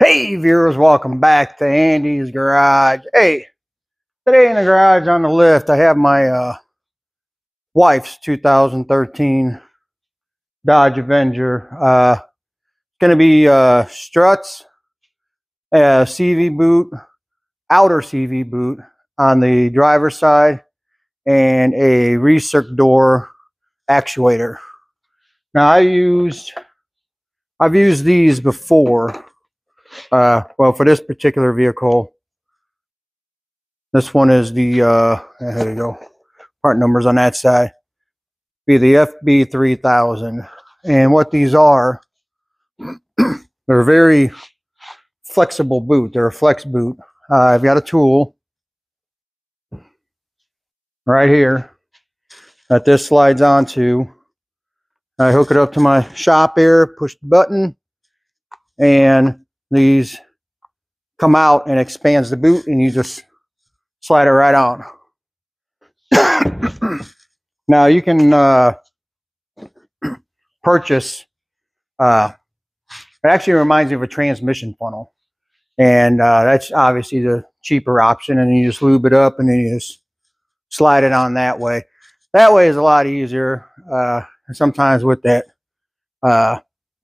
Hey viewers, welcome back to Andy's Garage. Hey, today in the garage on the lift, I have my wife's 2013 Dodge Avenger. It's going to be struts, CV boot, outer CV boot on the driver's side, and a recirc door actuator. Now I've used these before. Well, for this particular vehicle, this one is the, there you go, part numbers on that side, be the FB3000. And what these are, they're a very flexible boot. They're a flex boot. I've got a tool right here that this slides onto. I hook it up to my shop here, push the button, and these come out and expands the boot, and you just slide it right on. Now you can purchase, it actually reminds me of a transmission funnel, and that's obviously the cheaper option, and you just lube it up and then you just slide it on that way. That way is a lot easier. Sometimes with that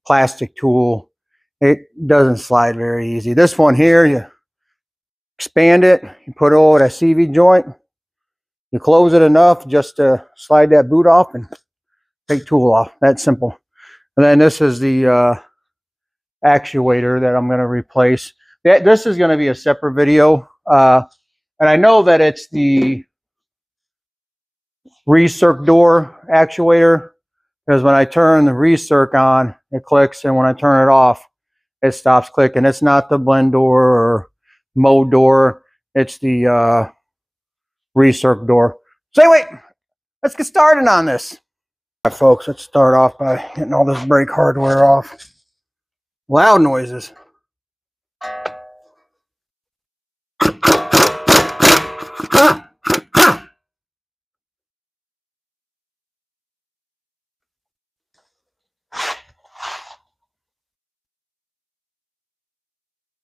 plastic tool, it doesn't slide very easy. This one here, you expand it, you put it over that CV joint, you close it enough just to slide that boot off and take tool off. That's simple. And then this is the actuator that I'm going to replace. This is going to be a separate video. And I know that it's the recirc door actuator, because when I turn the recirc on, it clicks, and when I turn it off, it stops clicking. It's not the blend door or mode door. It's the recirc door. So wait, let's get started on this. All right, folks, let's start off by getting all this brake hardware off. Loud noises.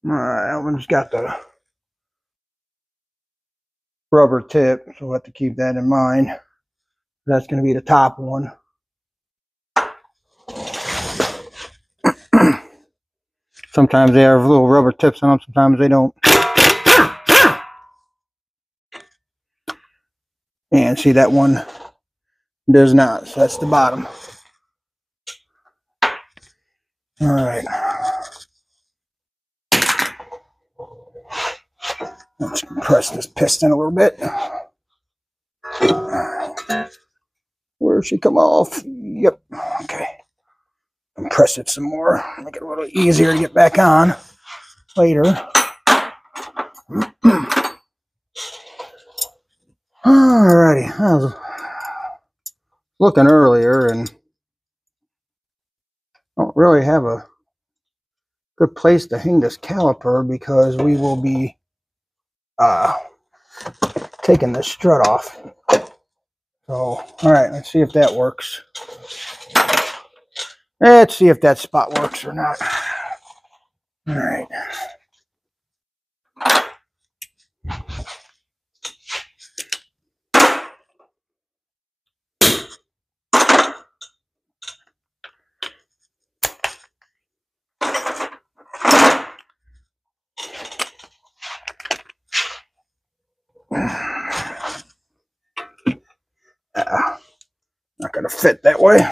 All right, that one's got the rubber tip, so we'll have to keep that in mind. That's going to be the top one. Sometimes they have little rubber tips on them, sometimes they don't. And see, that one does not, so that's the bottom. All right. Let's press this piston a little bit. Where should she come off? Yep. Okay. And press it some more. Make it a little easier to get back on later. Alrighty. I was looking earlier and don't really have a good place to hang this caliper, because we will be taking the strut off. So, all right, let's see if that works. Let's see if that spot works or not. All right. Not gonna fit that way.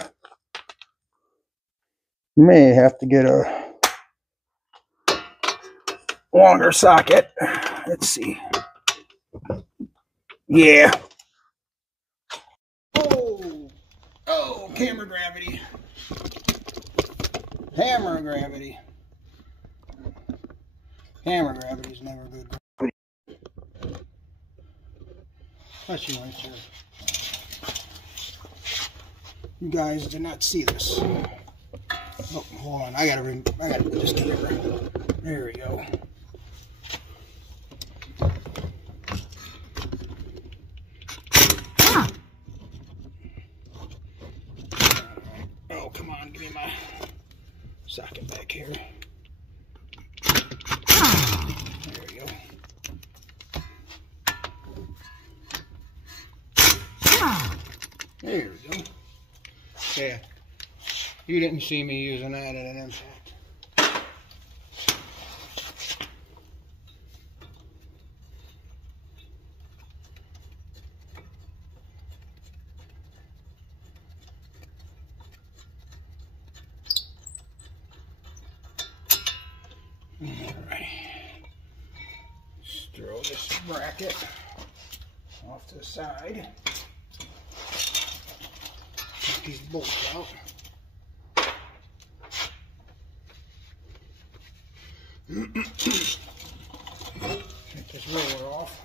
May have to get a longer socket. Let's see. Yeah. Oh, camera gravity. Hammer gravity. Hammer gravity is never good. Especially when it's your... You guys did not see this. Oh, hold on. I gotta put this camera. There we go. Oh, come on. Give me my socket back here. There we go. Yeah, you didn't see me using that at an impact. Alright, just throw this bracket off to the side. Take these bolts out. Take this roller off.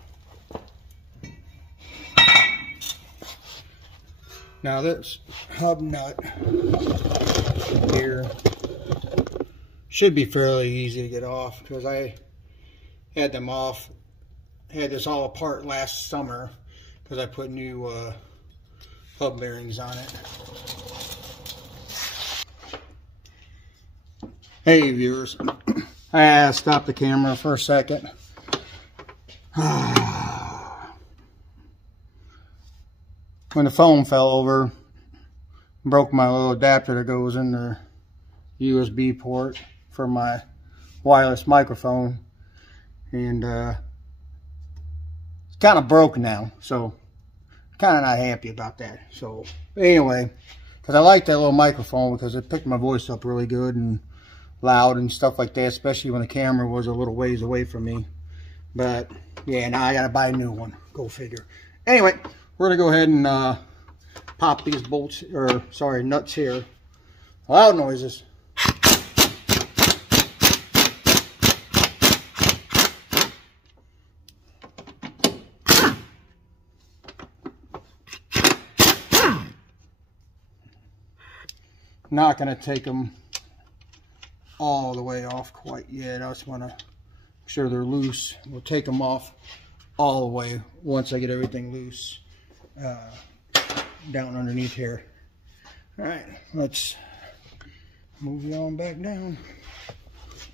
Now this hub nut here should be fairly easy to get off, because I had them off, had this all apart last summer because I put new hub bearings on it. Hey viewers, I had to stop the camera for a second. When the phone fell over, broke my little adapter that goes in the USB port for my wireless microphone, and it's kind of broken now, so kind of not happy about that. So anyway, because I like that little microphone because it picked my voice up really good and loud and stuff like that, especially when the camera was a little ways away from me. But yeah, now I gotta buy a new one, go figure. Anyway, we're gonna go ahead and pop these bolts, or sorry, nuts here. Loud noises. Not going to take them all the way off quite yet. I just want to make sure they're loose. We'll take them off all the way once I get everything loose down underneath here. Alright, let's move you on back down.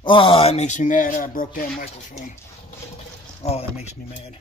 Oh, that makes me mad. I broke that microphone. Oh, that makes me mad.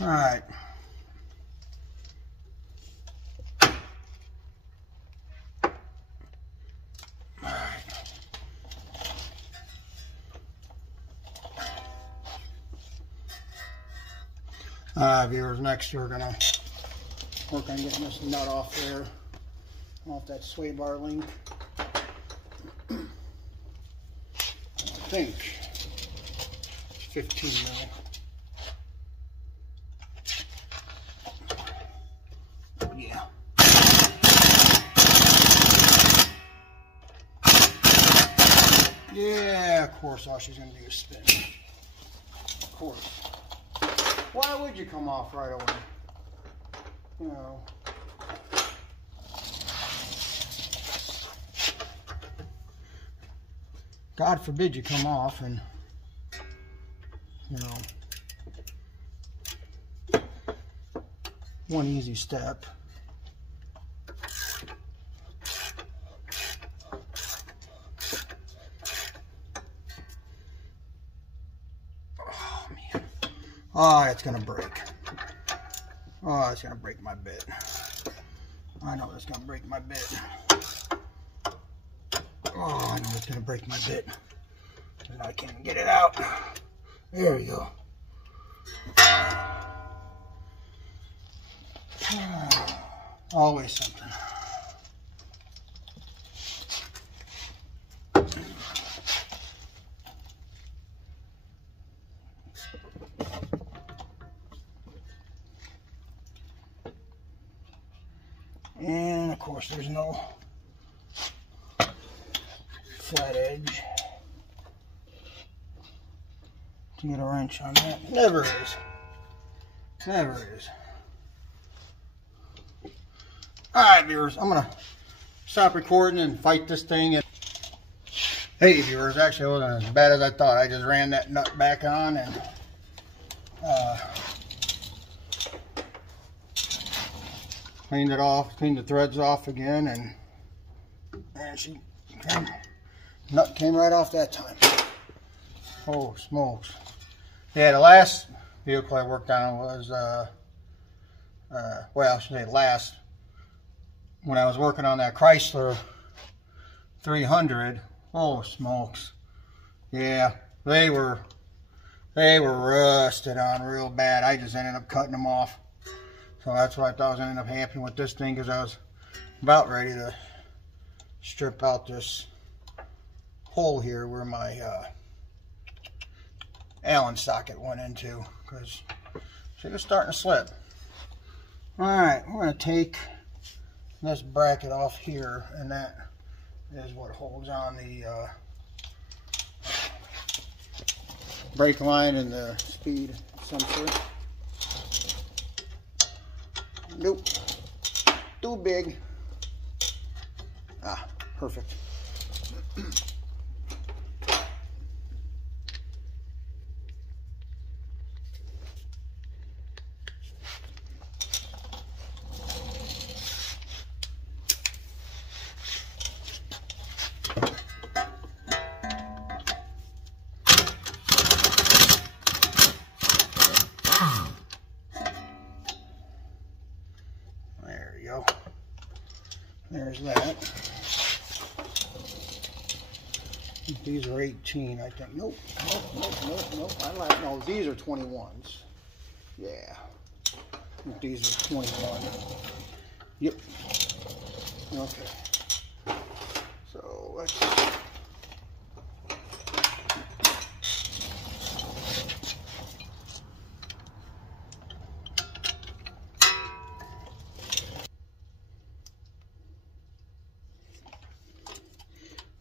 All right. Viewers, next we're gonna work on getting this nut off there, off that sway bar link. I think it's 15 mil. Yeah. Yeah, of course, all she's gonna do is spin. Of course. Why would you come off right away? You know. God forbid you come off and, you know, one easy step. Oh, it's gonna break. Oh, it's gonna break my bit. I know it's gonna break my bit. Oh, I know it's gonna break my bit. And I can't get it out. There we go. Always something. And of course there's no flat edge. Get a wrench on that. Never is. Never is. Alright, viewers, I'm gonna stop recording and fight this thing. Hey viewers, actually it wasn't as bad as I thought. I just ran that nut back on and cleaned it off, cleaned the threads off again, and nut came right off that time. Oh smokes. Yeah, the last vehicle I worked on was well, I should say last, when I was working on that Chrysler 300. Oh smokes. Yeah, they were rusted on real bad. I just ended up cutting them off. So that's what I thought was ended up happening with this thing, because I was about ready to strip out this hole here where my Allen socket went into, because it was starting to slip. Alright, we're going to take this bracket off here, and that is what holds on the brake line and the speed sensor. Nope, too big. Ah, perfect. There you go. There's that. These are 18, I think. Nope. I like, no, these are 21s. Yeah. These are 21. Yep. Okay. So let's.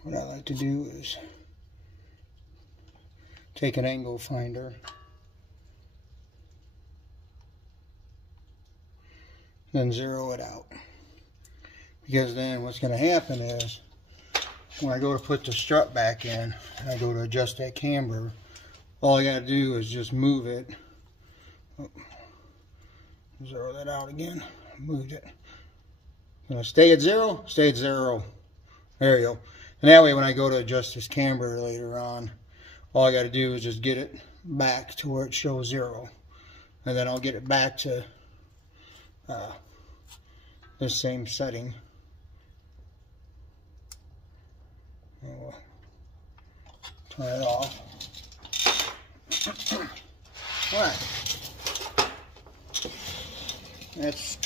What I like to do is take an angle finder, then zero it out. Because then what's going to happen is, when I go to put the strut back in, and I go to adjust that camber, all I got to do is just move it. Oh, zero that out again. Moved it. Gonna stay at zero, stay at zero. There you go. And that way when I go to adjust this camber later on, all I got to do is just get it back to where it shows zero. And then I'll get it back to the same setting. We'll turn it off. Alright. That's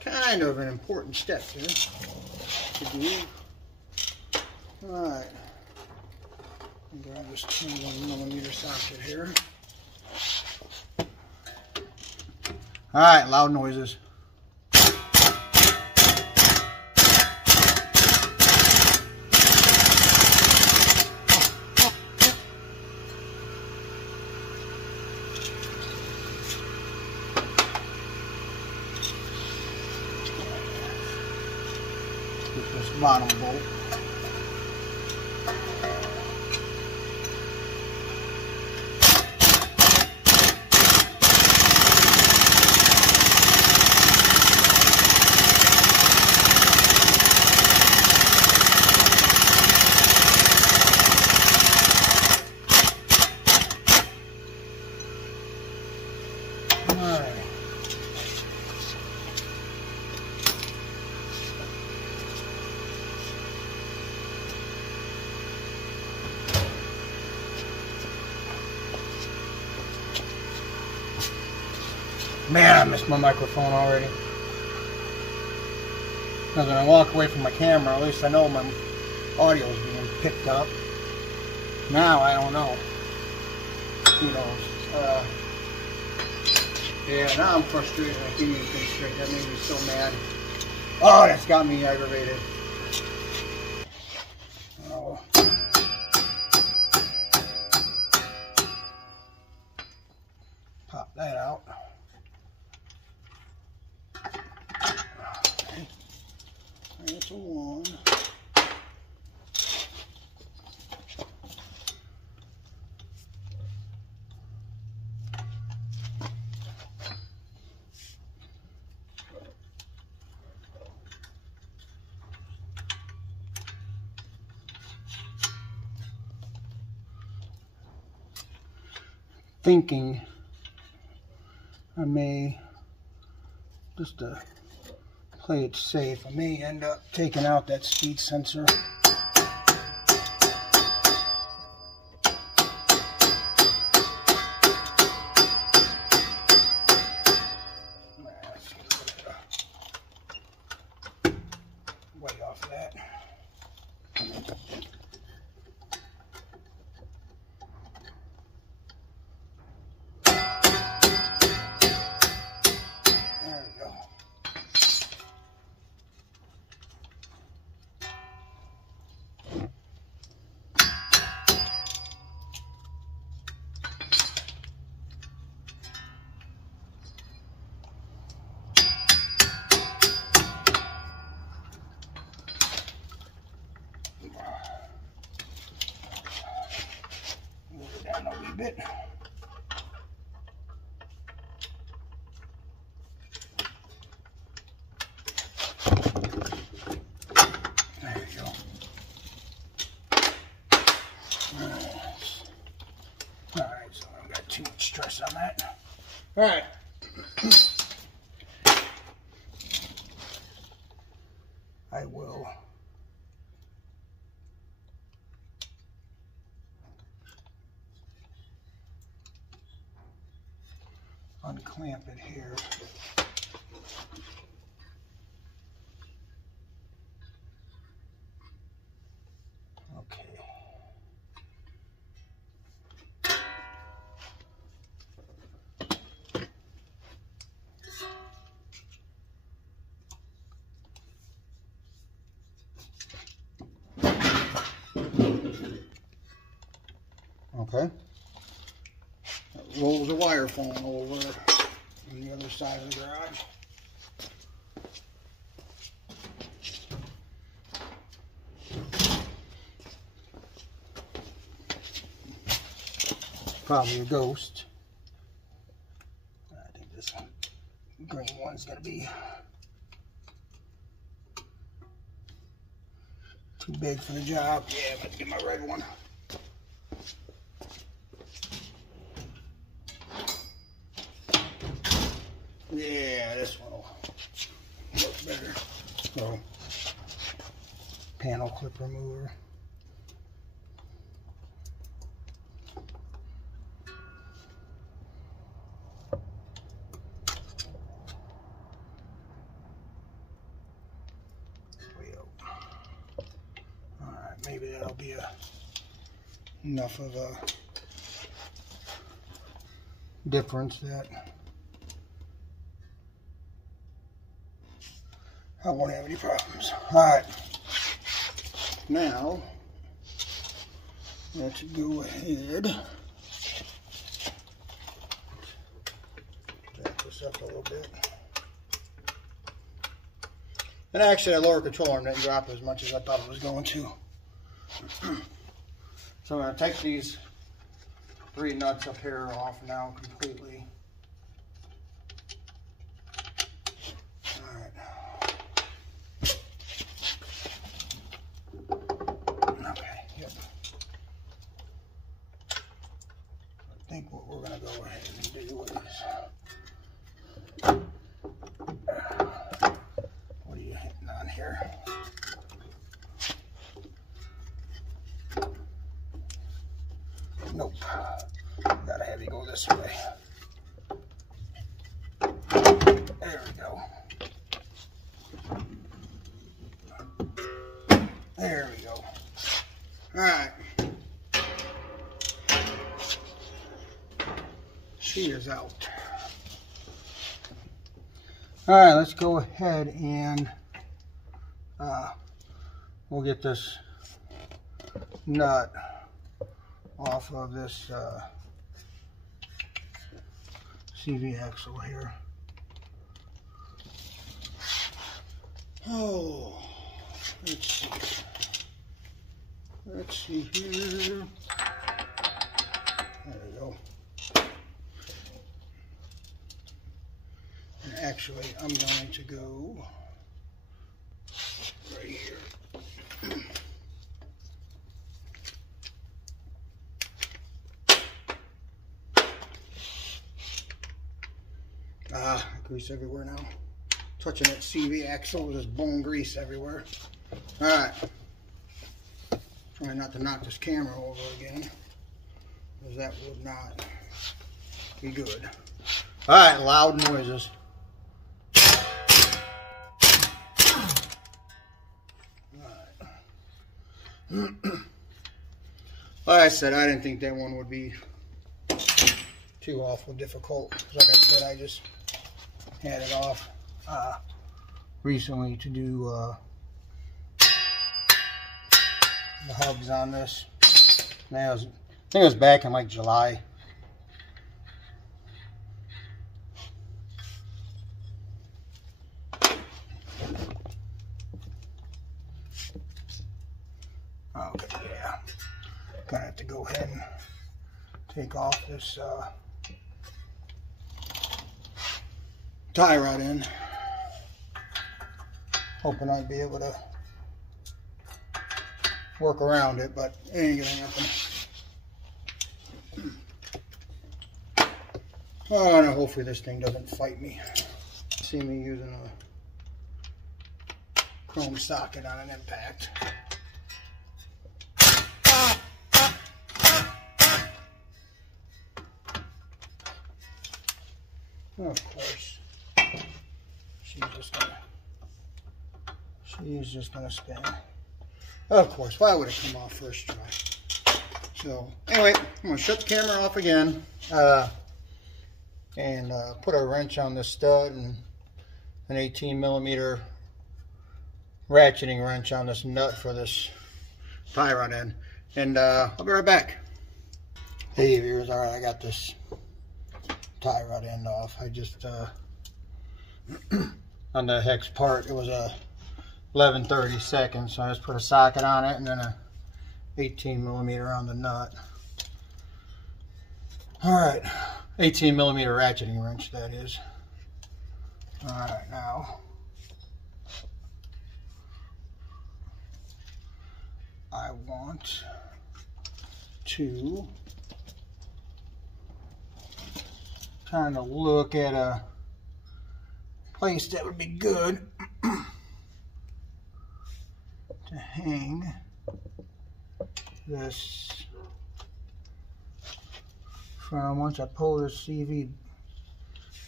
kind of an important step here to do. Alright. Grab this 21mm socket here. Alright, loud noises. Get this bottom bolt. Man, I missed my microphone already. Because when I walk away from my camera, at least I know my audio is being picked up. Now, I don't know. Who knows? Yeah, now I'm frustrated. I can't even think straight. That made me so mad. Oh, that's got me aggravated. Oh. thinking I may, just to play it safe, I may end up taking out that speed sensor. Way off of that. There we go. Move it down a wee bit. There you go. Alright, so I don't got too much stress on that. Alright. I will unclamp it here. Okay. Okay. That rolls the wire falling over on the other side of the garage. Probably a ghost. I think this green one's gonna be too big for the job. Yeah, let's get my red one. Yeah, this one will look better. So, panel clip remover. Alright, maybe that'll be enough of a difference that I won't have any problems. Alright, now let's go ahead, back this up a little bit. And actually, that lower control arm didn't drop as much as I thought it was going to. So I'm going to take these 3 nuts up here off now completely. I think what we're going to go ahead and do is, what are you hitting on here? Nope. Gotta have you go this way. There we go. There we go. Alright. She is out. Alright, let's go ahead and we'll get this nut off of this CV axle here. Oh, let's see. Let's see here. There we go. And actually, I'm going to go right here. Grease everywhere now. Touching that CV axle with this bone grease everywhere. Alright. Trying not to knock this camera over again, because that would not be good. Alright, loud noises. Alright. Like I said, I didn't think that one would be too awful difficult. Like I said, I just had it off recently to do the hubs on this. Now, I think it was back in like July. Okay, yeah. Gonna have to go ahead and take off this tie rod end. Hoping I'd be able to work around it, but it ain't gonna happen. Oh, no, hopefully this thing doesn't fight me. See me using a chrome socket on an impact. Of course, she's just gonna spin. Of course, why would it come off first try? So anyway, I'm gonna shut the camera off again, and put a wrench on this stud and an 18mm ratcheting wrench on this nut for this tie rod end, and I'll be right back. Hey viewers, all right, I got this tie rod end off. I just on the hex part, it was a 11/32, so I just put a socket on it and then a 18mm on the nut. Alright, 18mm ratcheting wrench, that is. Alright, now I want to kind of look at a place that would be good to hang this from. Once I pull this CV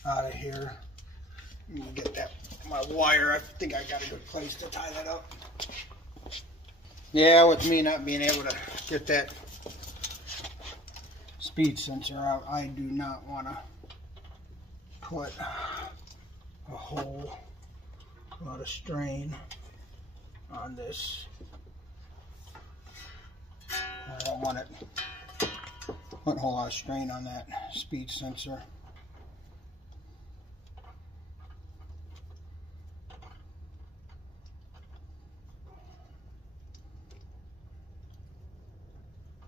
out of here, I'm gonna get that my wire. I think I got a good place to tie that up. Yeah, with me not being able to get that speed sensor out, I do not want to put a whole lot of strain on this. I don't want it put a whole lot of strain on that speed sensor.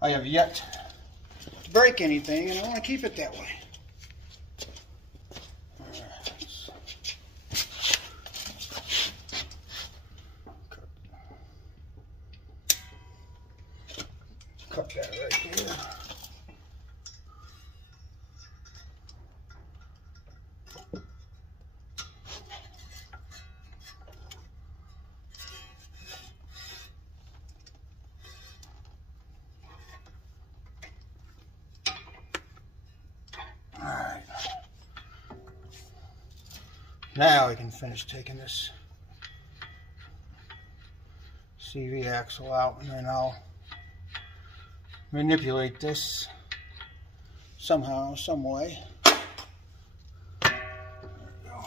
I have yet to break anything, and I want to keep it that way. Cut that right here. Alright. Now we can finish taking this CV axle out, and then I'll manipulate this somehow, some way. There we go.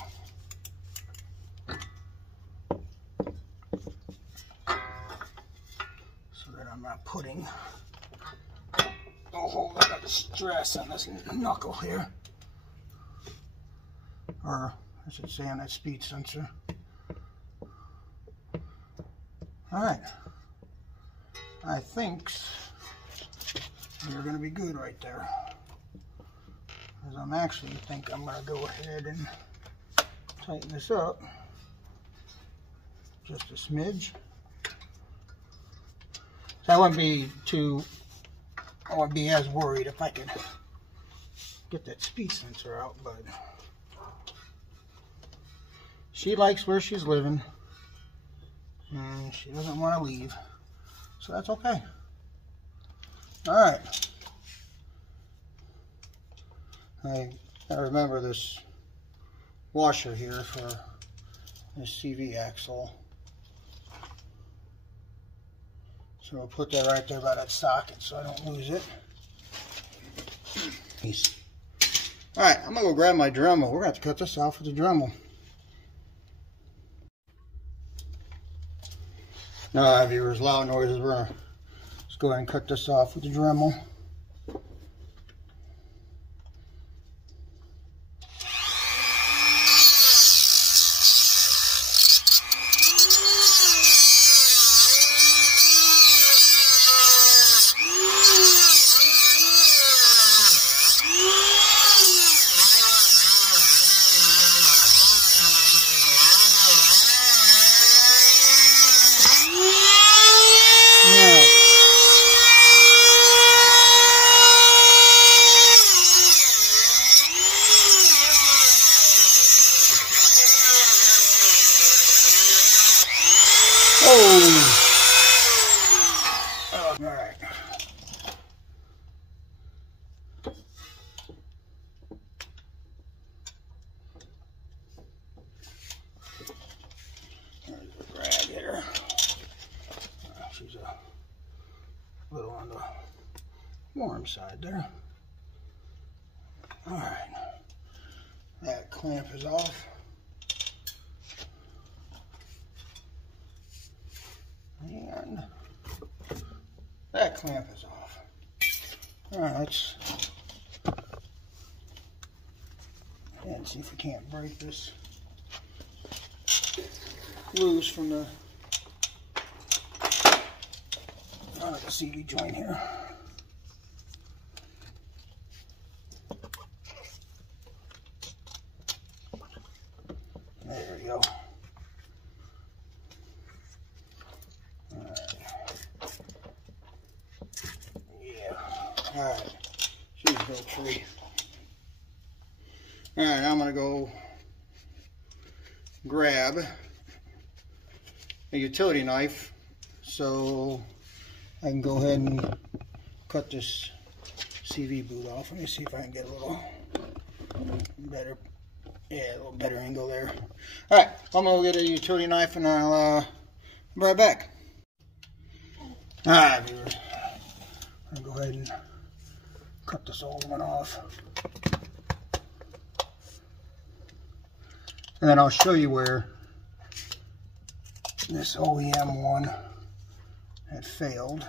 So that I'm not putting a whole lot of stress on this knuckle here, or I should say on that speed sensor. Alright, I think you're going to be good right there, because I'm actually think I'm going to go ahead and tighten this up just a smidge. So I wouldn't be as worried if I could get that speed sensor out, but she likes where she's living. And she doesn't want to leave. So that's okay. Alright. I gotta remember this washer here for this CV axle. So I'll put that right there by that socket so I don't lose it. Peace. Alright, I'm gonna go grab my Dremel. We're gonna have to cut this off with the Dremel. Now, viewers, loud noises. We're gonna just go ahead and cut this off with the Dremel. Alright. There's a drag hitter. She's a little on the warm side there. Alright. That clamp is off. And that clamp is off. Alright, let's see if we can't break this loose from the CD joint here. There we go. Alright, she's broke free. Alright, I'm going to go grab a utility knife so I can go ahead and cut this CV boot off. Let me see if I can get a little better, yeah, a little better angle there. Alright, I'm going to get a utility knife and I'll be right back. Alright, viewers, I'm going to go ahead and cut this old one off. And then I'll show you where this OEM one had failed.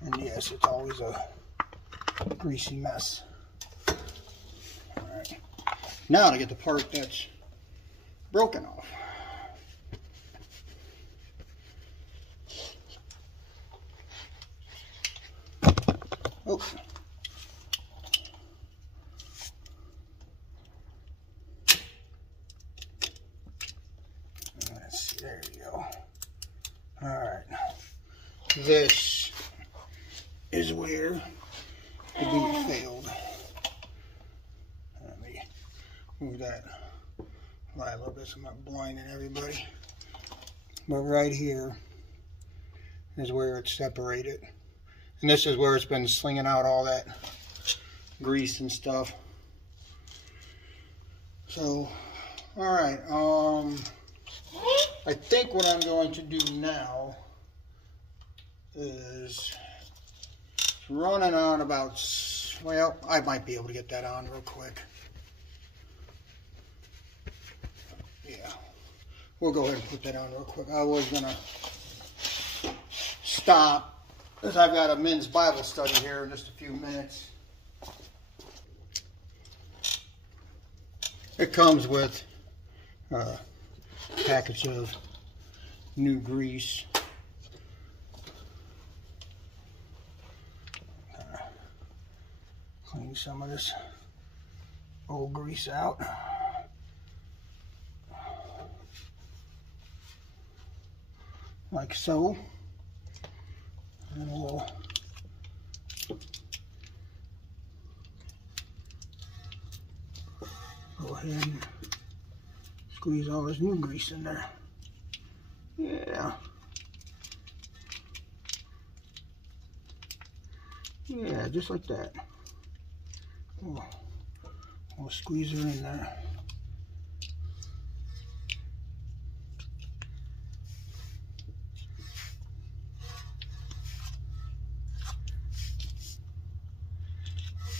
And yes, it's always a greasy mess. Alright. Now to get the part that's broken off. Oh. Let's see, there you go. Alright. This is where the boot failed. Let me move that light a little bit so I'm not blinding everybody. But right here is where it's separated. And this is where it's been slinging out all that grease and stuff. So, alright, I think what I'm going to do now is running on about, well, I might be able to get that on real quick. Yeah, we'll go ahead and put that on real quick. I was going to stop because I've got a men's Bible study here in just a few minutes. It comes with a package of new grease. Clean some of this old grease out. Like so. And we'll ahead and squeeze all this new grease in there. Yeah. Yeah, just like that. We'll squeeze her in there.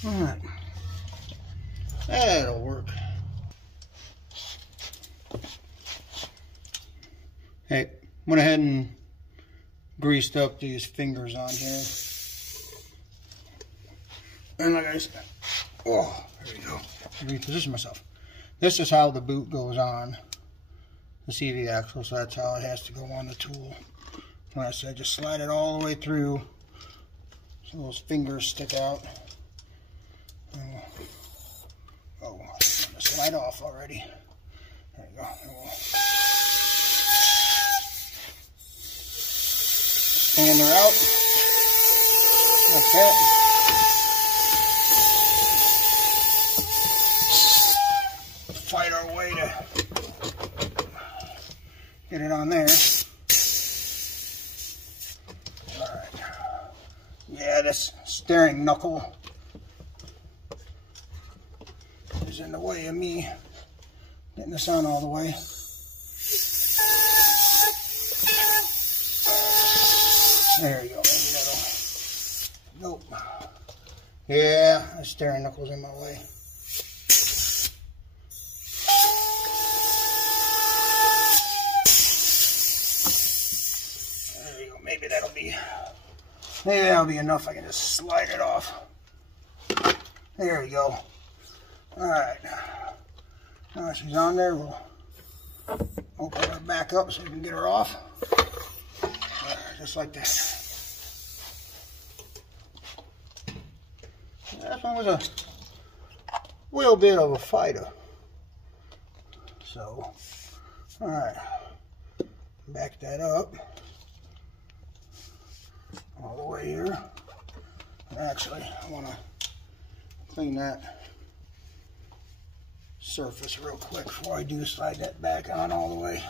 Alright. That'll work. Hey, went ahead and greased up these fingers on here. And like I said, oh, there we go. Reposition myself. This is how the boot goes on the CV axle, so that's how it has to go on the tool. Like I said, just slide it all the way through so those fingers stick out. Oh, I just want to slide off already. There you go. Stand her out like that. Fight our way to get it on there. Alright. Yeah, this steering knuckle is in the way of me getting this on all the way. There you go. Maybe that'll... Nope. Yeah, the steering knuckle's in my way. Maybe that'll be enough. I can just slide it off. There we go. Alright. Now she's on there. We'll open her back up so we can get her off. Just like that. That one was a little bit of a fighter. So, alright. Back that up. All the way here. Actually, I want to clean that surface real quick before I do slide that back on all the way.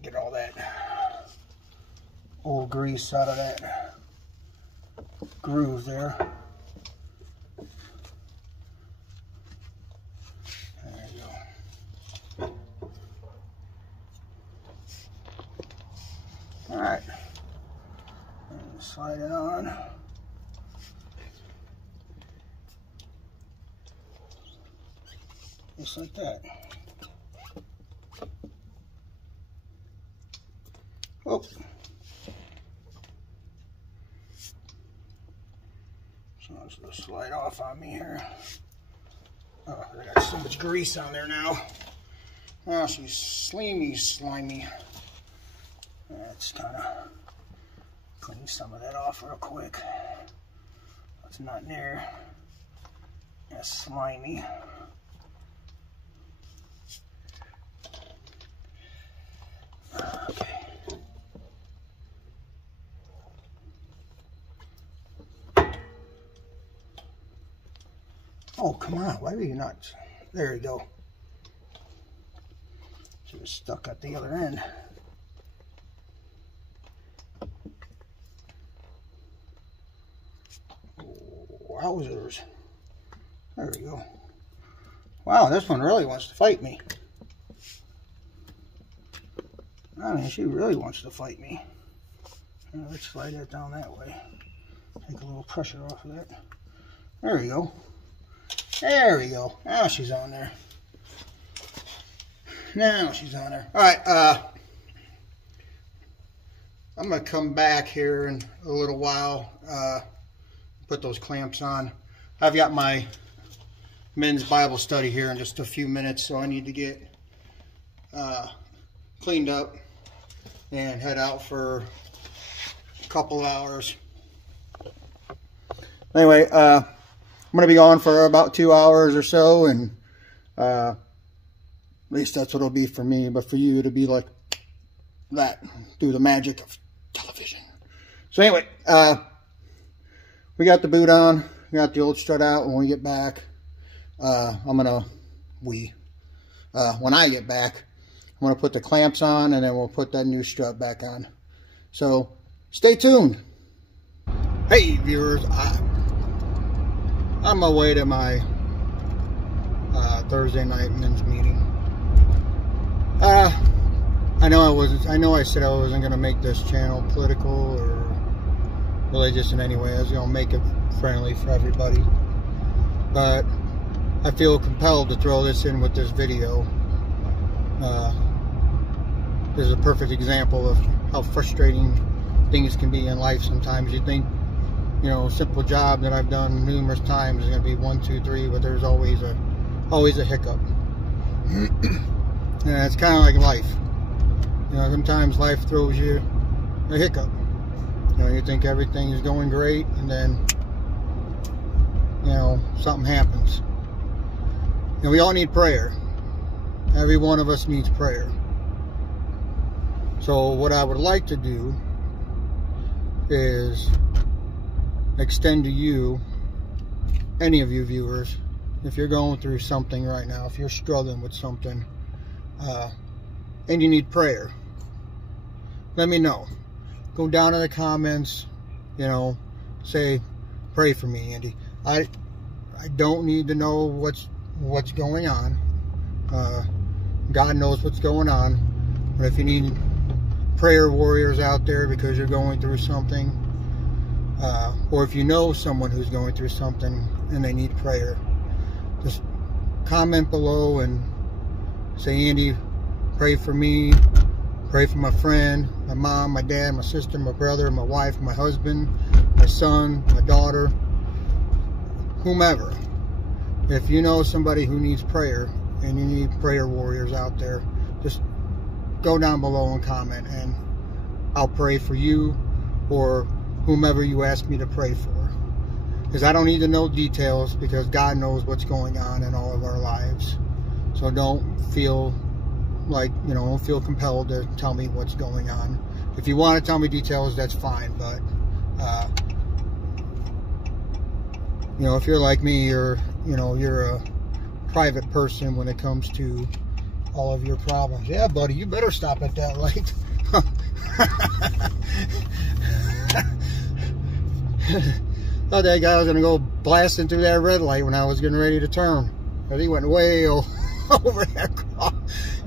Get all that old grease out of that groove there. There you go. Alright, slide it on. Just like that. Oh. So it's going to slide off on me here. Oh, I got so much grease on there now. Oh, she's slimy. Let's kind of clean some of that off real quick. That's not near as slimy. Okay. Oh, come on. Why are you not? There you go. She was stuck at the other end. Wowzers. There we go. Wow, this one really wants to fight me. I mean, she really wants to fight me. Let's slide that down that way. Take a little pressure off of that. There we go. There we go. Now she's on there. Now she's on there. Alright, I'm going to come back here in a little while. Put those clamps on. I've got my men's Bible study here in just a few minutes, so I need to get cleaned up and head out for a couple hours. Anyway, I'm going to be gone for about 2 hours or so, and at least that's what it'll be for me, but for you to be like that, through the magic of television. So anyway, we got the boot on. We got the old strut out. When we get back, when I get back, I'm gonna put the clamps on, and then we'll put that new strut back on. So stay tuned. Hey viewers, on my way to my Thursday night men's meeting. I know I said I wasn't gonna make this channel political or religious in any way. I was gonna make it friendly for everybody, but I feel compelled to throw this in with this video. This is a perfect example of how frustrating things can be in life sometimes. You think, you know, a simple job that I've done numerous times is going to be 1, 2, 3, but there's always a hiccup. And it's kind of like life. You know, sometimes life throws you a hiccup. You know, you think everything is going great, and then, you know, something happens. And we all need prayer. Every one of us needs prayer. So what I would like to do is extend to you, any of you viewers, if you're going through something right now, if you're struggling with something, and you need prayer, let me know. Go down in the comments, you know, say, pray for me, Andy. I don't need to know what's going on. God knows what's going on. But if you need prayer warriors out there because you're going through something, or if you know someone who's going through something and they need prayer, just comment below and say, Andy, pray for me, pray for my friend, my mom, my dad, my sister, my brother, my wife, my husband, my son, my daughter, whomever. If you know somebody who needs prayer and you need prayer warriors out there, just go down below and comment, and I'll pray for you or whomever you ask me to pray for. Because I don't need to know details, because God knows what's going on in all of our lives. So don't feel like, you know, don't feel compelled to tell me what's going on. If you want to tell me details, that's fine, but you know, if you're like me, you're a private person when it comes to all of your problems. Yeah, buddy, you better stop at that light. Thought that guy was gonna go blasting through that red light when I was getting ready to turn, but he went way over that.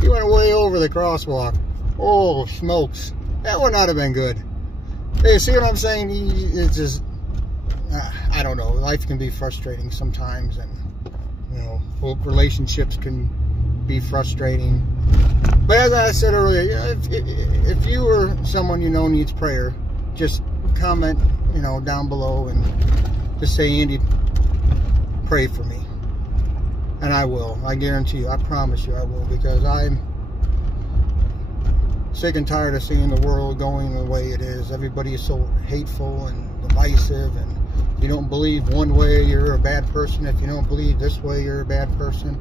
He went way over the crosswalk. Oh smokes, that would not have been good. Hey, see what I'm saying? It's just, I don't know. Life can be frustrating sometimes, and you know, relationships can be frustrating. But as I said earlier, if you or someone you know needs prayer, just comment, you know, down below and just say, Andy, pray for me. And I will. I guarantee you. I promise you I will, because I'm sick and tired of seeing the world going the way it is. Everybody is so hateful and divisive, and if you don't believe one way, you're a bad person. If you don't believe this way, you're a bad person.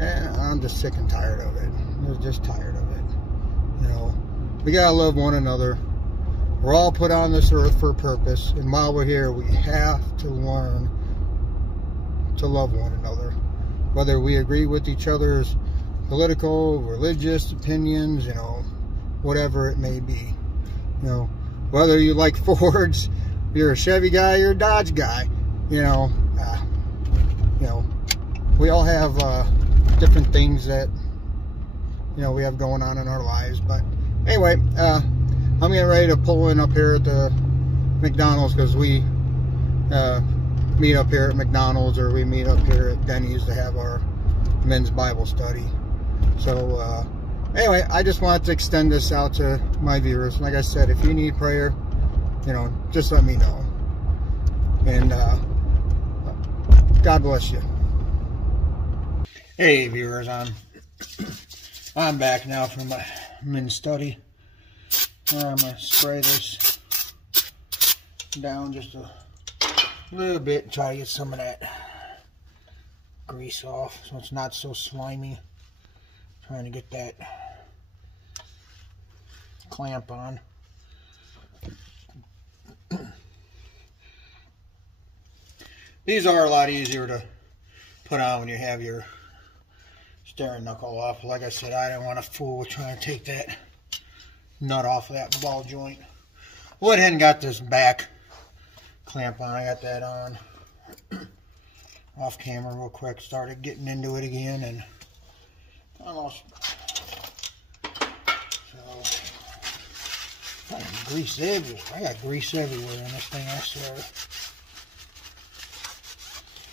I'm just sick and tired of it. I'm just tired of it. You know, we gotta love one another. We're all put on this earth for a purpose, and while we're here, we have to learn to love one another. Whether we agree with each other's political, religious opinions, you know, whatever it may be. You know, whether you like Fords, you're a Chevy guy, you're a Dodge guy, you know, we all have different things that, you know, we have going on in our lives. But anyway, I'm getting ready to pull in up here at the McDonald's, because we meet up here at McDonald's, or we meet up here at Denny's to have our men's Bible study. So anyway, I just wanted to extend this out to my viewers. Like I said, if you need prayer, you know, just let me know. And God bless you. Hey viewers, I'm back now from my men's study. I'm gonna spray this down just a little bit and try to get some of that grease off so it's not so slimy. Trying to get that clamp on. These are a lot easier to put on when you have your steering knuckle off. Like I said, I didn't want to fool with trying to take that nut off of that ball joint. Went ahead and got this back clamp on. I got that on off camera real quick. Started getting into it again and almost. So grease everywhere. I got grease everywhere in this thing, I swear.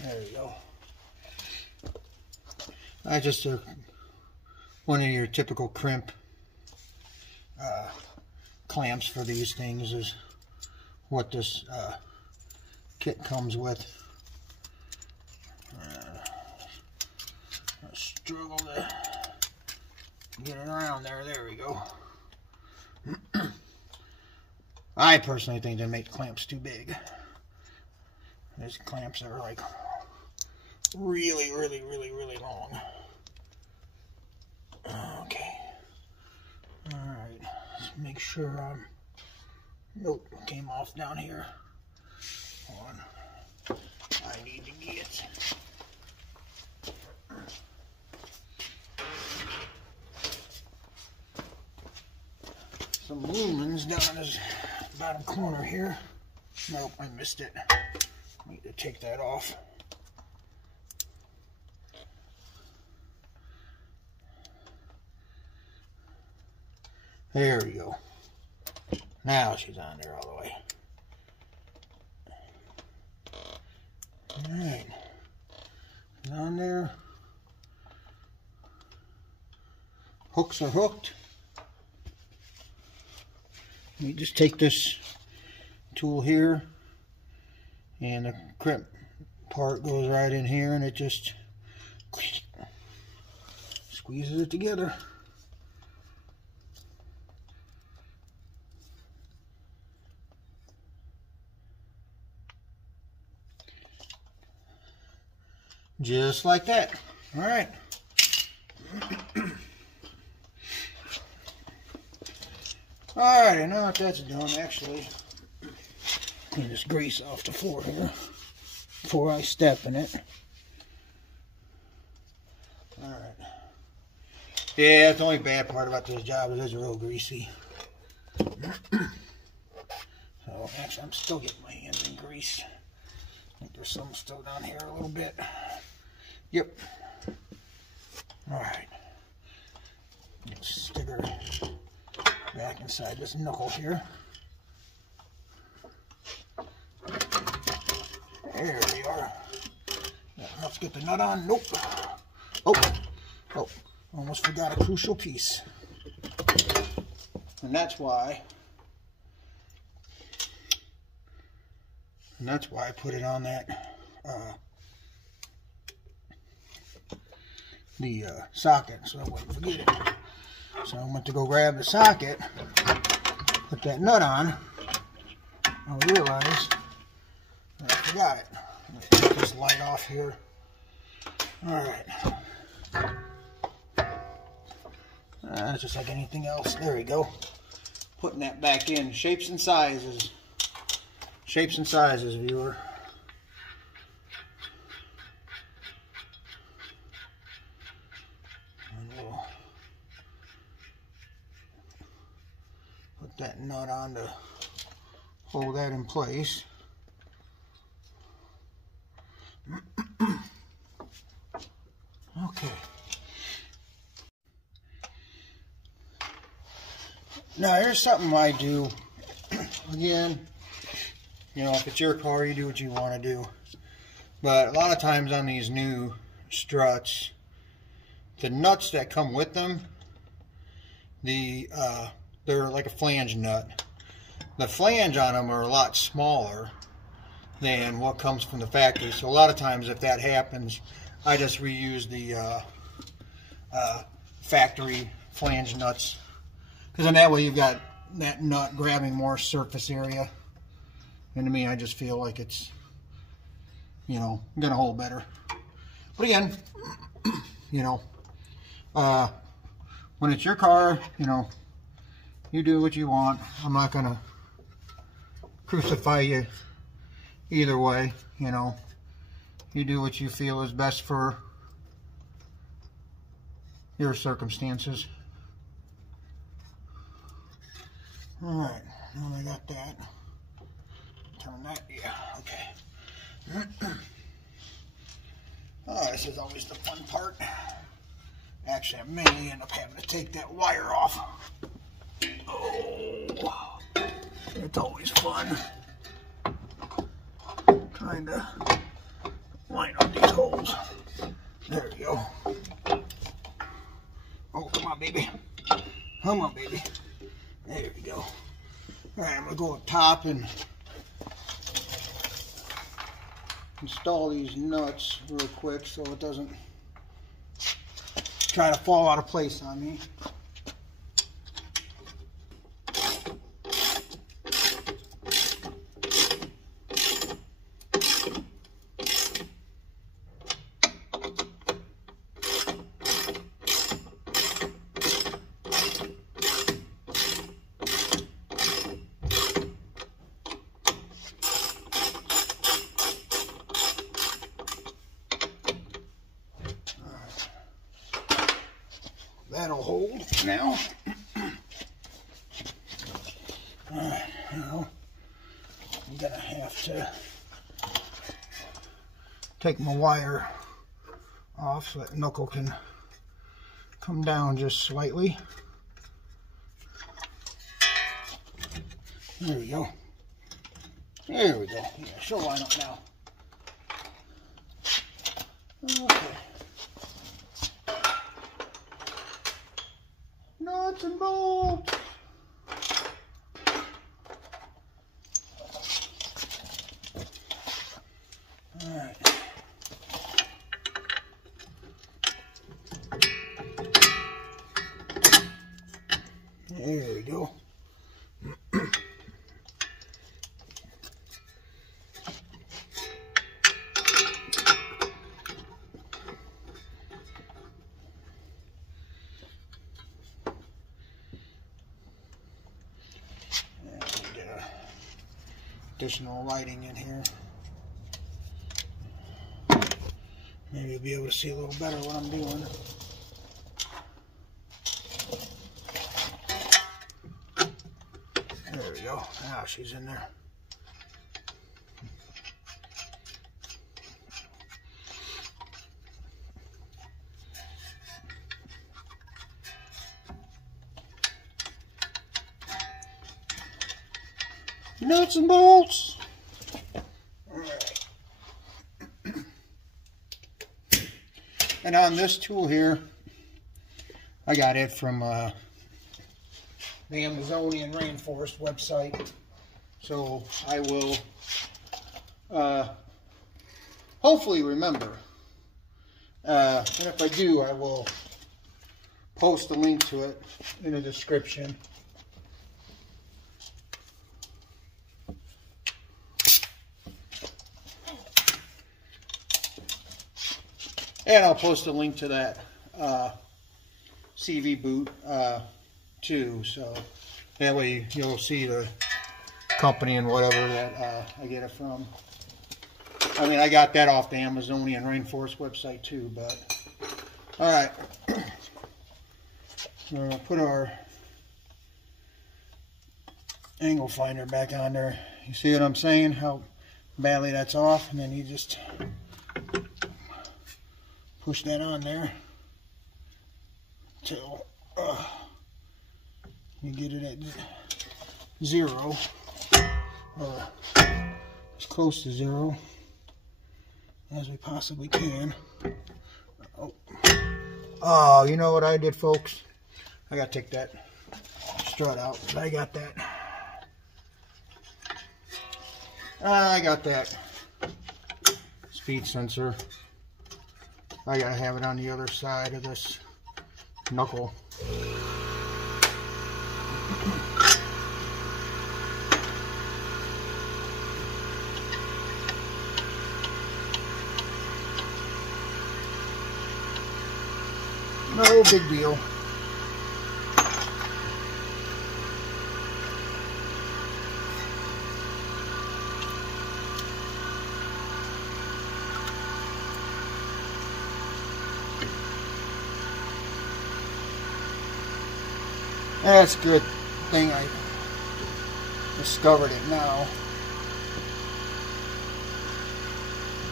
There we go. I just one of your typical crimp clamps for these things is what this kit comes with. I struggle to get it around there. There we go. I personally think they make clamps too big. These clamps are like really, really, really, really long. Okay. Alright. Let's make sure nope, came off down here. Hold on. I need to get some lumens down this bottom corner here. Nope, I missed it. Need to take that off. There we go. Now she's on there all the way. Alright. She's on there. Hooks are hooked. You just take this tool here and the crimp part goes right in here and it just squeezes it together. Just like that. All right. All right, now that that's done, actually, let me just grease off the floor here before I step in it. All right. Yeah, that's the only bad part about this job is it's real greasy. So, actually, I'm still getting my hands in grease. I think there's some still down here a little bit. Yep. All right. Let's stick her back inside this knuckle here. There we are. Yeah, let's get the nut on. Nope. Oh, almost forgot a crucial piece. And that's why I put it on that the socket, so I wouldn't forget it. So I went to go grab the socket, put that nut on. I realized I forgot it. Let's take this light off here. Alright. It's just like anything else. There we go. Putting that back in. Shapes and sizes. Shapes and sizes, viewer. And we'll put that nut on to hold that in place. Okay. Now here's something I do. Again, you know, if it's your car, you do what you want to do. But a lot of times on these new struts, the nuts that come with them, they're like a flange nut. The flange on them are a lot smaller than what comes from the factory. So a lot of times if that happens, I just reuse the factory flange nuts. Because then that way you've got that nut grabbing more surface area. And to me, I just feel like it's, you know, gonna hold better. But again, you know, when it's your car, you know, you do what you want. I'm not gonna crucify you either way, you know. You do what you feel is best for your circumstances. Alright, now I got that. Turn that, yeah, okay. Oh, this is always the fun part. Actually, I may end up having to take that wire off. Oh, it's always fun. Trying to line up these holes. There we go. Oh, come on, baby. Come on, baby. There we go. Alright, I'm going to go up top and install these nuts real quick so it doesn't try to fall out of place on me. That'll hold now. Alright, now I'm gonna have to take my wire off so that knuckle can come down just slightly. There we go. There we go. Yeah, she'll line up now. Okay. Nuts and bolts. All right. There we go. Additional lighting in here. Maybe you'll be able to see a little better what I'm doing. There we go. Now she's in there. Nuts and bolts. All right. And on this tool here, I got it from the Amazonian rainforest website. So I will hopefully remember. And if I do, I will post a link to it in the description. And I'll post a link to that CV boot too, so that way you'll see the company and whatever that I get it from. I mean, I got that off the Amazonian rainforest website too, but all right. So we'll put our angle finder back on there. You see what I'm saying? How badly that's off, and then you just push that on there till you get it at 0, or as close to 0 as we possibly can. Oh, you know what I did, folks? I gotta take that strut out. I got that. I got that speed sensor. I gotta have it on the other side of this knuckle. No big deal. That's a good thing I discovered it now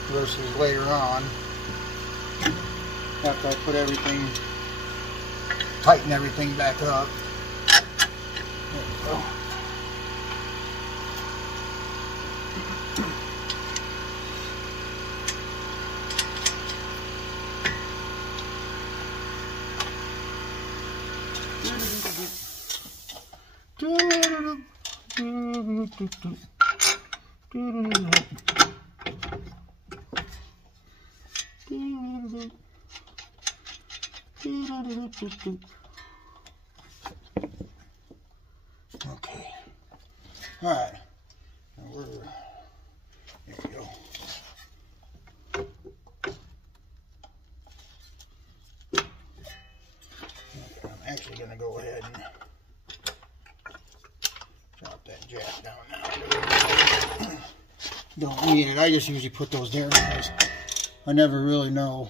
versus later on after I put everything, tighten everything back up. There we go. Okay. All right. There we go. Okay, I'm actually going to go ahead and drop that jack down now. Don't need it. I just usually put those there because I never really know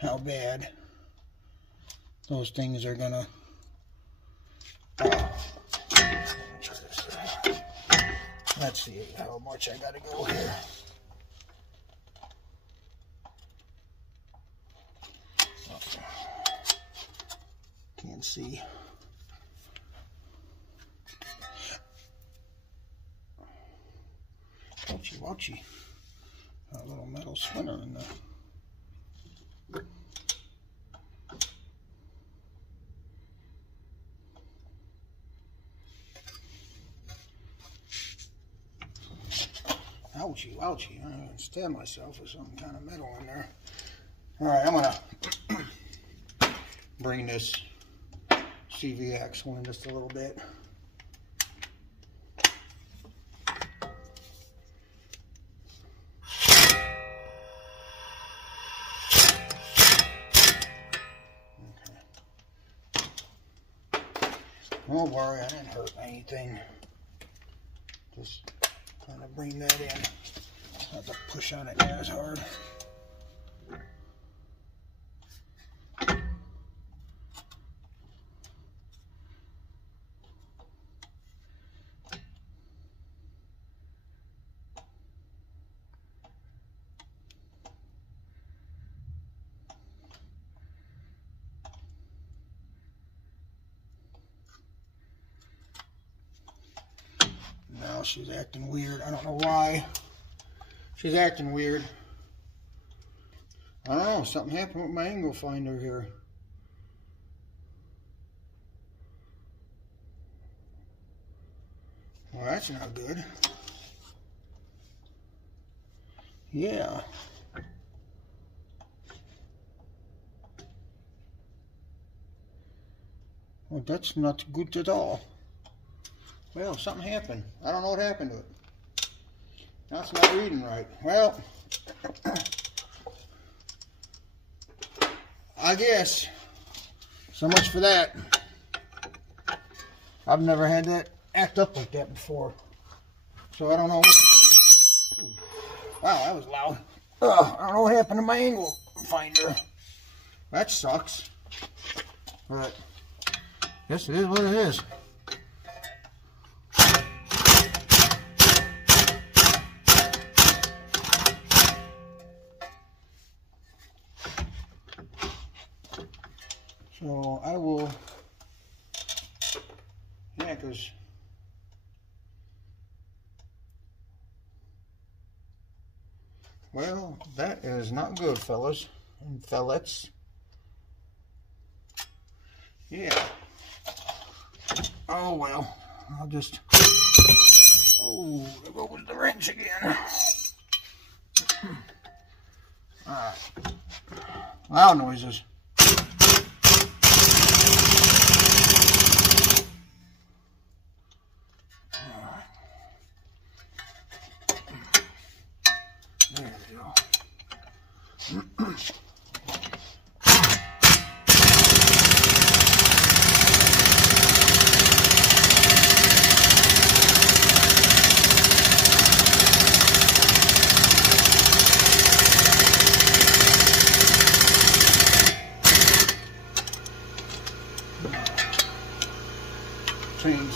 how bad those things are gonna. Let's see how much I gotta go here. Can't see. Ouchie, ouchie. A little metal splinter in there. Ouchie, ouchie. I'm going to stab myself with some kind of metal in there. Alright, I'm going to bring this CVX one just a little bit. Don't worry, I didn't hurt anything. Just kind of bring that in. Not to push on it as hard. Now she's acting weird. I don't know why. She's acting weird. I don't know. Something happened with my angle finder here. Well, that's not good. Yeah. Well, that's not good at all. Well, something happened. I don't know what happened to it. That's not reading right. Well, I guess. So much for that. I've never had that act up like that before. So I don't know. Wow, that was loud. I don't know what happened to my angle finder. That sucks. But guess it is what it is. So I will, yeah, because well, that is not good, fellas and fellets. Yeah. Oh well, I'll just. Oh, there goes the wrench again. Alright. Loud noises. There we go.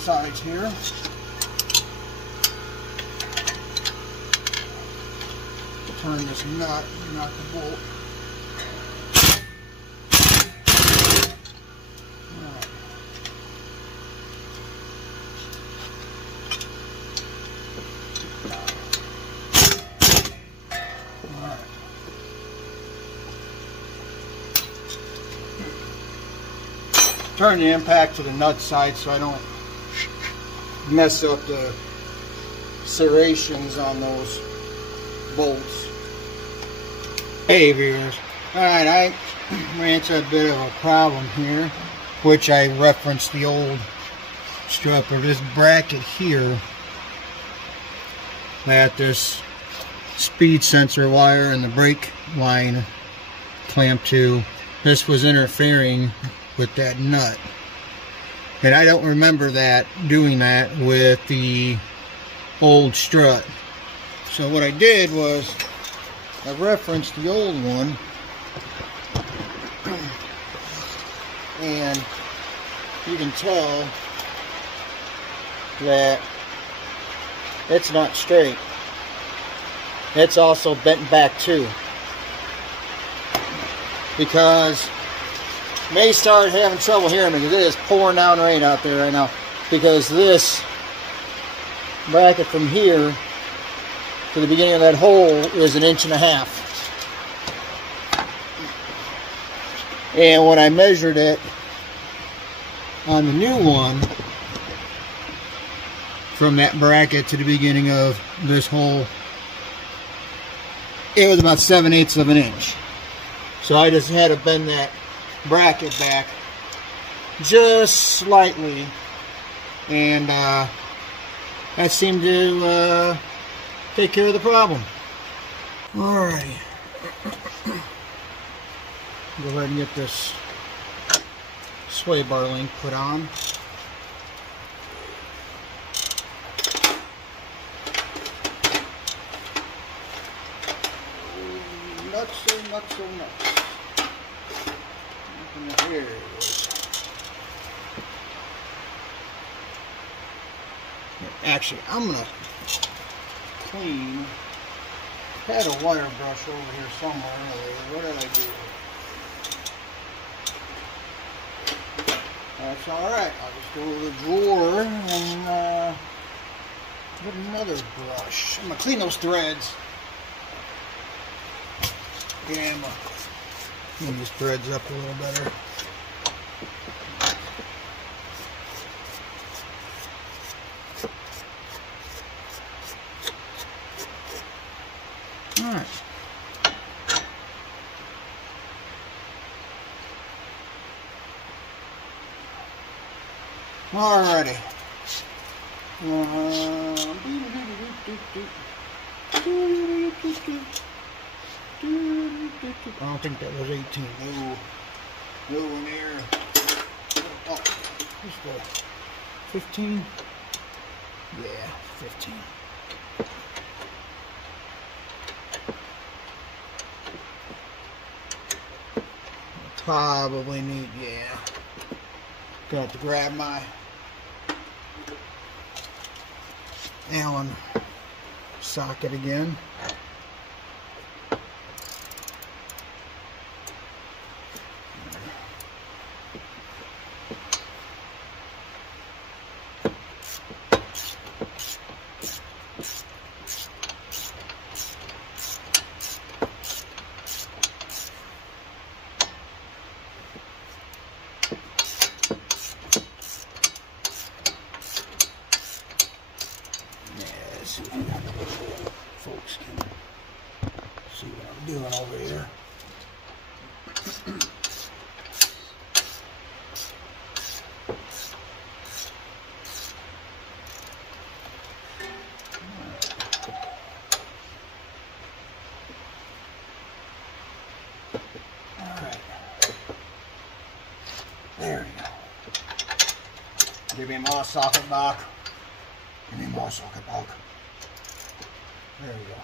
sides here. Turn this nut, not the bolt. Turn the impact to the nut side so I don't mess up the serrations on those bolts. Hey viewers, alright, I ran into a bit of a problem here, which I referenced the old strut, or this bracket here that this speed sensor wire and the brake line clamped to. This was interfering with that nut, and I don't remember that doing that with the old strut. So what I did was I referenced the old one, and you can tell that it's not straight. It's also bent back too, because you may start having trouble hearing me because it is pouring down rain out there right now, because this bracket from here to the beginning of that hole is 1.5 inches. And when I measured it on the new one, from that bracket to the beginning of this hole, it was about 7/8 of an inch. So I just had to bend that bracket back just slightly, and that seemed to take care of the problem. Alright, go ahead and get this sway bar link put on. Nuts. Here it is. Actually, I'm gonna clean. I had a wire brush over here somewhere earlier. What did I do? That's alright. I'll just go to the drawer and get another brush. I'm gonna clean those threads. Yeah, move these threads up a little better. Alright. Alrighty. I don't think that was 18. No one here. Oh, what's that? 15? Yeah, 15. Probably need, yeah. Gonna have to grab my Allen socket again. Folks can see what I'm doing over here. Alright. There we go. Give me my socket back. Give me my socket back. There we go.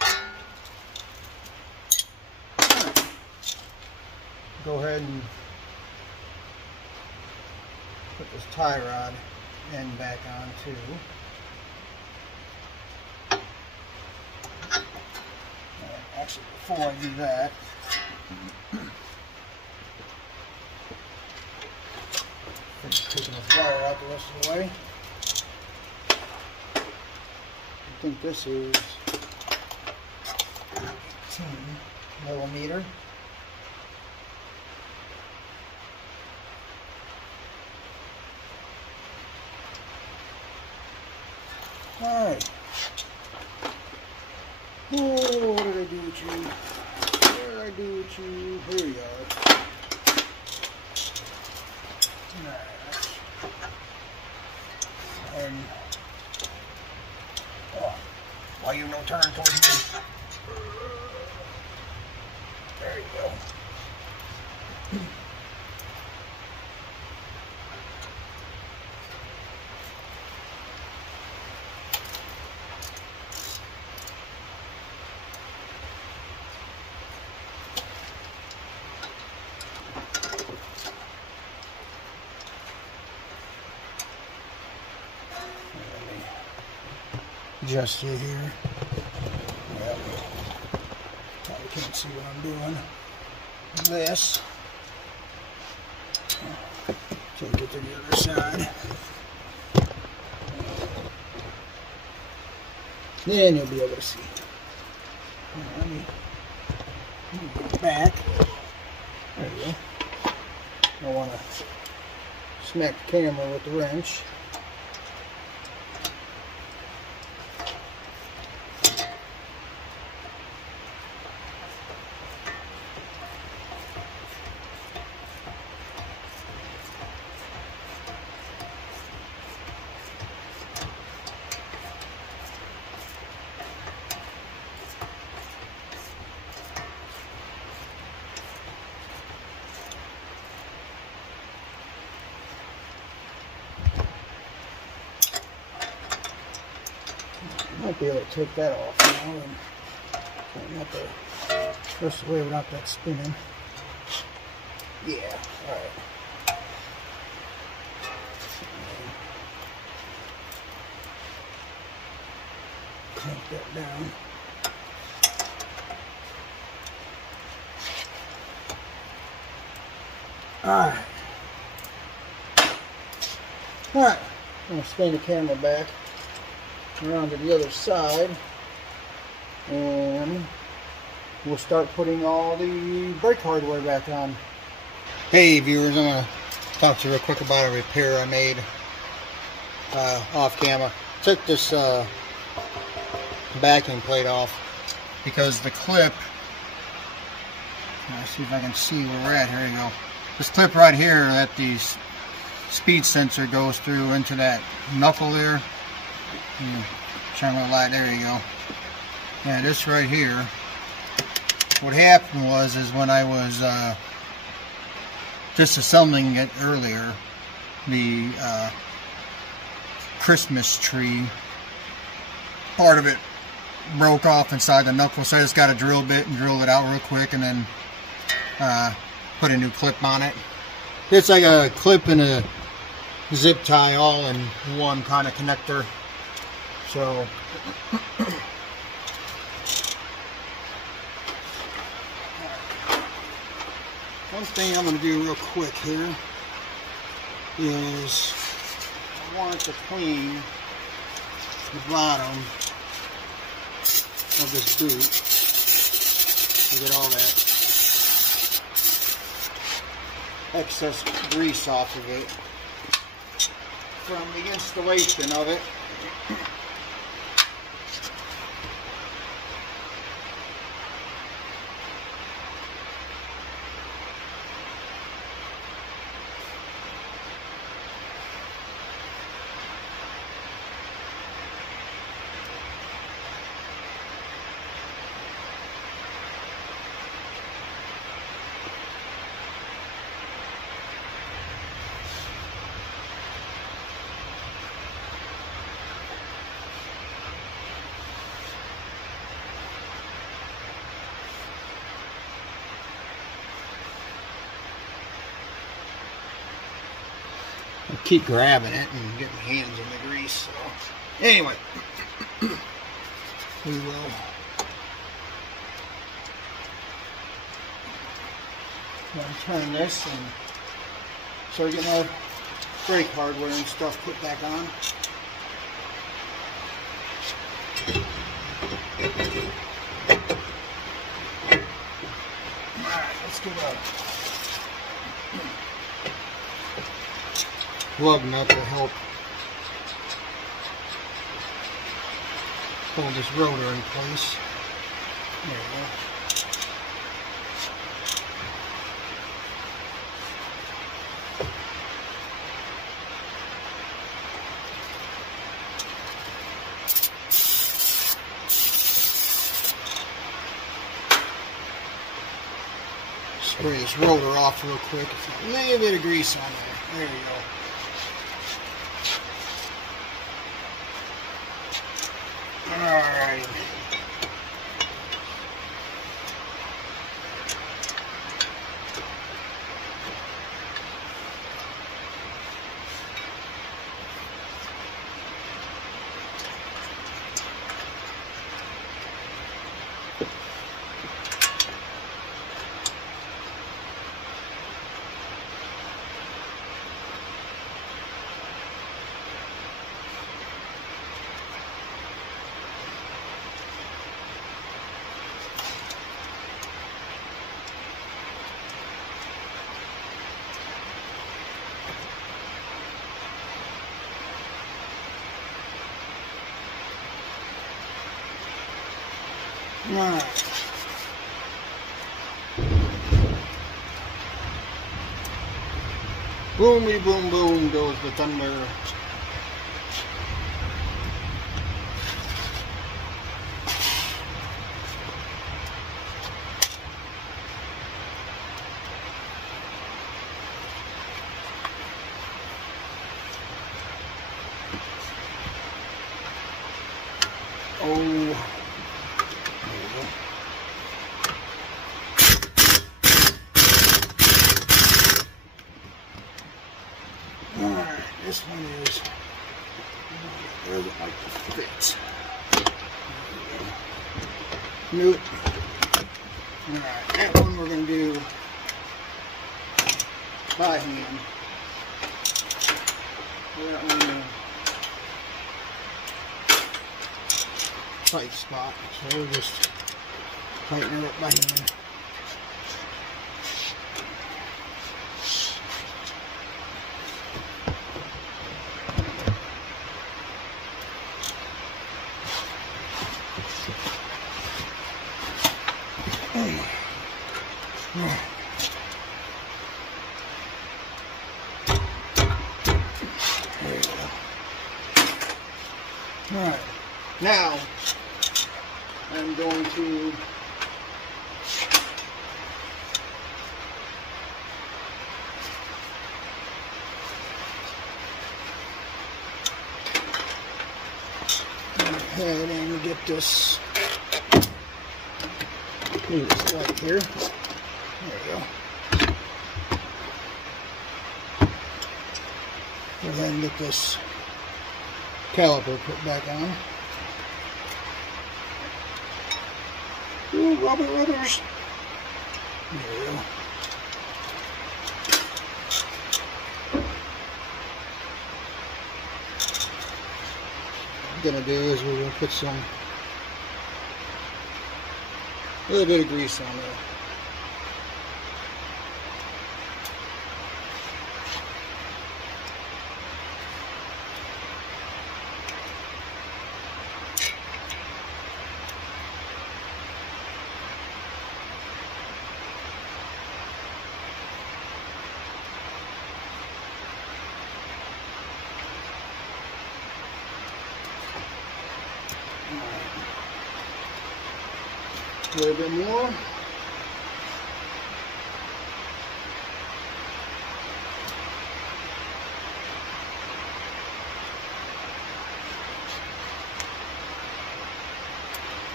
Go ahead and put this tie rod end back on too. Actually, before I do that, finish taking this wire out the rest of the way. I think this is 18 millimeter. Alright. Oh, what did I do with you? What did I do with you? Here we are. Alright. And oh, why you no turn towards me? There you go. Just here. Yep. Probably can't see what I'm doing. This. Take it to the other side. Then you'll be able to see. Let me get it back. There you go. I want to smack the camera with the wrench. Might be able to take that off now and tighten up the rest of the way without that spinning. Yeah, alright. Clamp that down. Alright. Alright. I'm going to spin the camera back around to the other side, and we'll start putting all the brake hardware back on. Hey viewers, I'm going to talk to you real quick about a repair I made off camera. Took this backing plate off because the clip, let's see if I can see where we're at. Here you go. This clip right here that the speed sensor goes through into that knuckle there. Shine a light, there you go. Yeah, this right here, what happened was when I was disassembling it earlier, the Christmas tree, part of it broke off inside the knuckle, so I just got a drill bit and drilled it out real quick and then put a new clip on it. It's like a clip and a zip tie all in one kind of connector. So one thing I'm going to do real quick here is I want to clean the bottom of this boot to get all that excess grease off of it from the installation of it. I keep grabbing it and getting my hands in the grease. So anyway, we will turn this and start getting our brake hardware and stuff put back on. Alright, let's get a lug nut to help hold this rotor in place. There we go. Spray this rotor off real quick. It's got a little bit of grease on there. There we go. Alright. Alright. Boomy boom boom goes the thunder. Oh. Alright, this one is, where does it like to fit? Nope. Alright, that one we're going to do by hand. That one tight spot, so we'll just tighten her up by hand. There you go. Alright, now I'm going to go ahead and get this. Need this light here. There we go. Go ahead and get this caliper put back on. Ooh, rubbers. There we go. What I'm gonna do is we're gonna put a little bit of grease on there. A little bit more.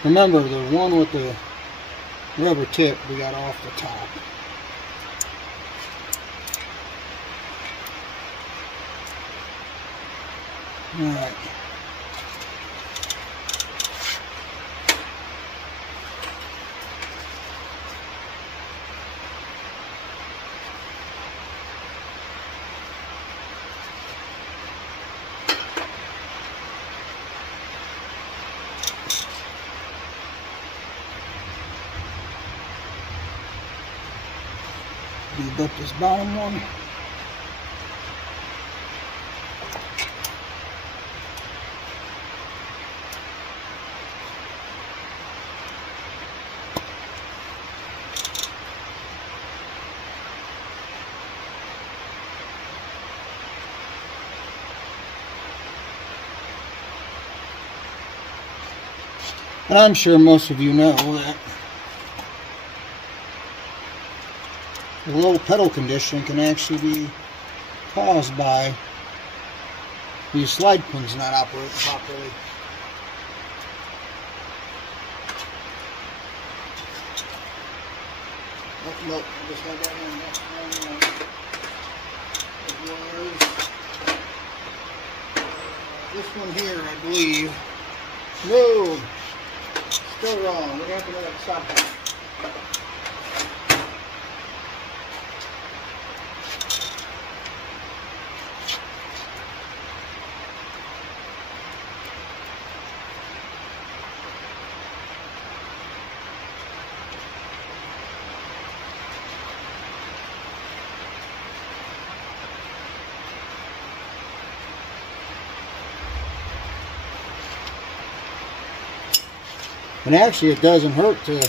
Remember, the one with the rubber tip we got off the top. All right. Lube up this bottom one. And I'm sure most of you know that low pedal condition can actually be caused by these slide pins not operating properly. Oh, no, I just had that one. This one here, I believe. No, still wrong. We're going to have to let it stop that. And actually, it doesn't hurt to,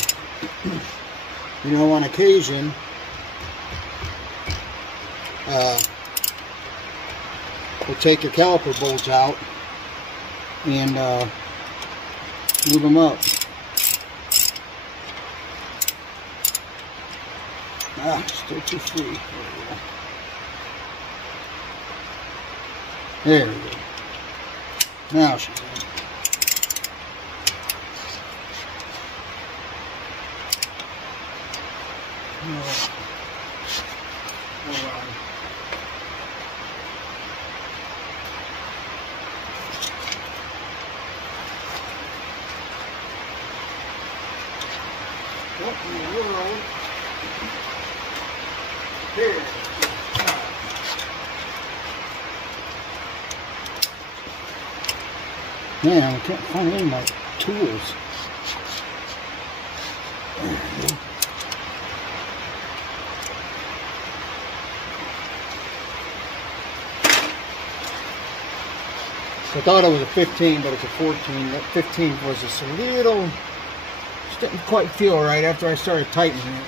you know, on occasion, we'll take your caliper bolts out and move them up. Ah, still too free. There we go. Now she's in. What in the world? Here. Man, I can't find any of my tools. There we go. I thought it was a 15, but it's a 14. That 15 was just a little, just didn't quite feel right after I started tightening it.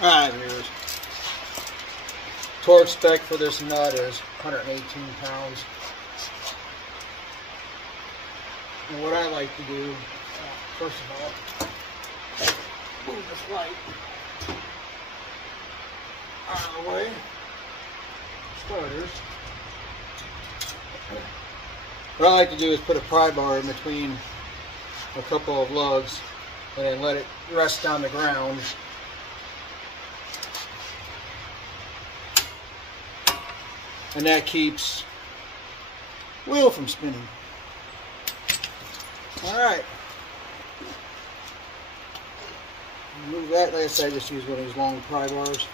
Alright, viewers. Torque spec for this nut is 118 pounds. And what I like to do, first of all, move this light out of the way. Starters. What I like to do is put a pry bar in between a couple of lugs and then let it rest on the ground. And that keeps the wheel from spinning. Alright. Move that. Like I said, I just use one of these long pry bars.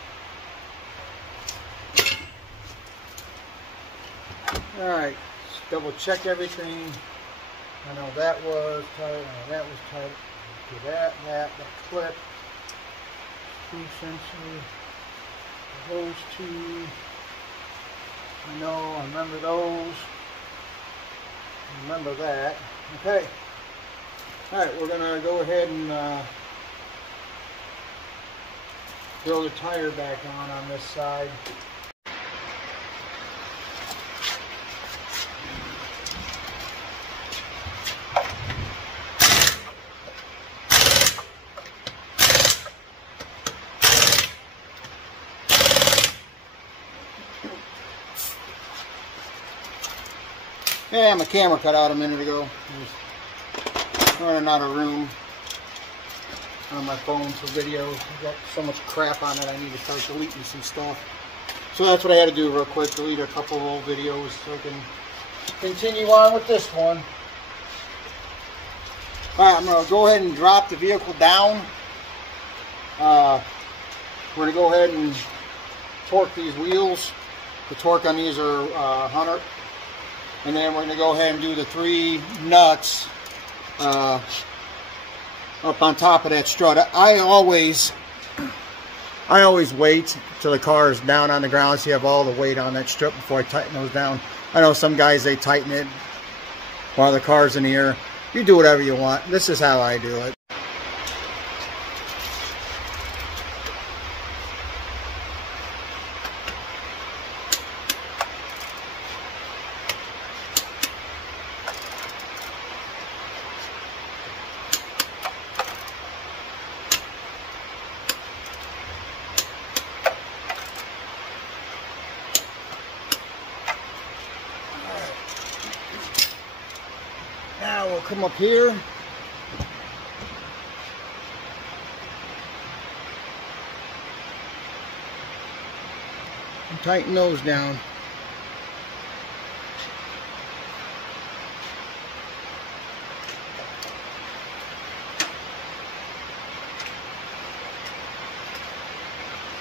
Alright. Double check everything. I know that was tight. I know that was tight. Do that clip. Speed sensor. Those two. I know, I remember those. Remember that. Okay. Alright, we're going to go ahead and throw the tire back on this side. Yeah, my camera cut out a minute ago. running out of room on my phone for videos. I've got so much crap on it, I need to start deleting some stuff. So that's what I had to do real quick, delete a couple of old videos so I can continue on with this one. Alright, I'm going to go ahead and drop the vehicle down. We're going to go ahead and torque these wheels. The torque on these are 100. And then we're going to go ahead and do the 3 nuts up on top of that strut. I always wait till the car is down on the ground so you have all the weight on that strut before I tighten those down. I know some guys, they tighten it while the car's in the air. You do whatever you want. This is how I do it. Now we'll come up here. And tighten those down.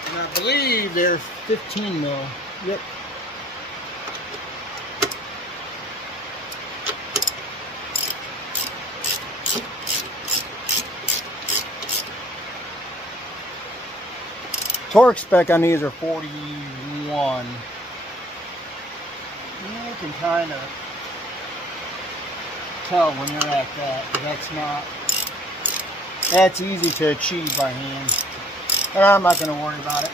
And I believe they're 15 mil. Yep. Torque spec on these are 41. You can kind of tell when you're at that. That's easy to achieve by hand. But I'm not going to worry about it.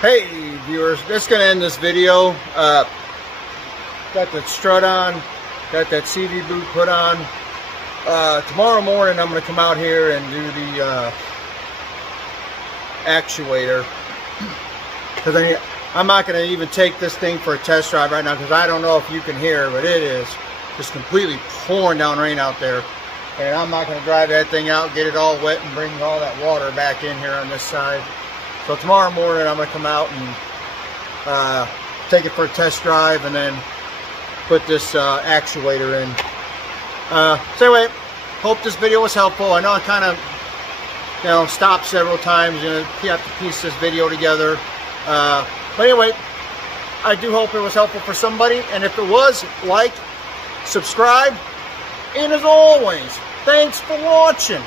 Hey viewers, that's going to end this video. Got the strut on, got that CV boot put on. Tomorrow morning I'm going to come out here and do the actuator. Because I'm not going to even take this thing for a test drive right now because I don't know if you can hear, but it is just completely pouring down rain out there. And I'm not going to drive that thing out, get it all wet and bring all that water back in here on this side. So tomorrow morning I'm going to come out and take it for a test drive and then put this actuator in. So anyway, hope this video was helpful. I know I kind of stopped several times. You have to piece this video together. But anyway, I do hope it was helpful for somebody. And if it was, like, subscribe. And as always, thanks for watching.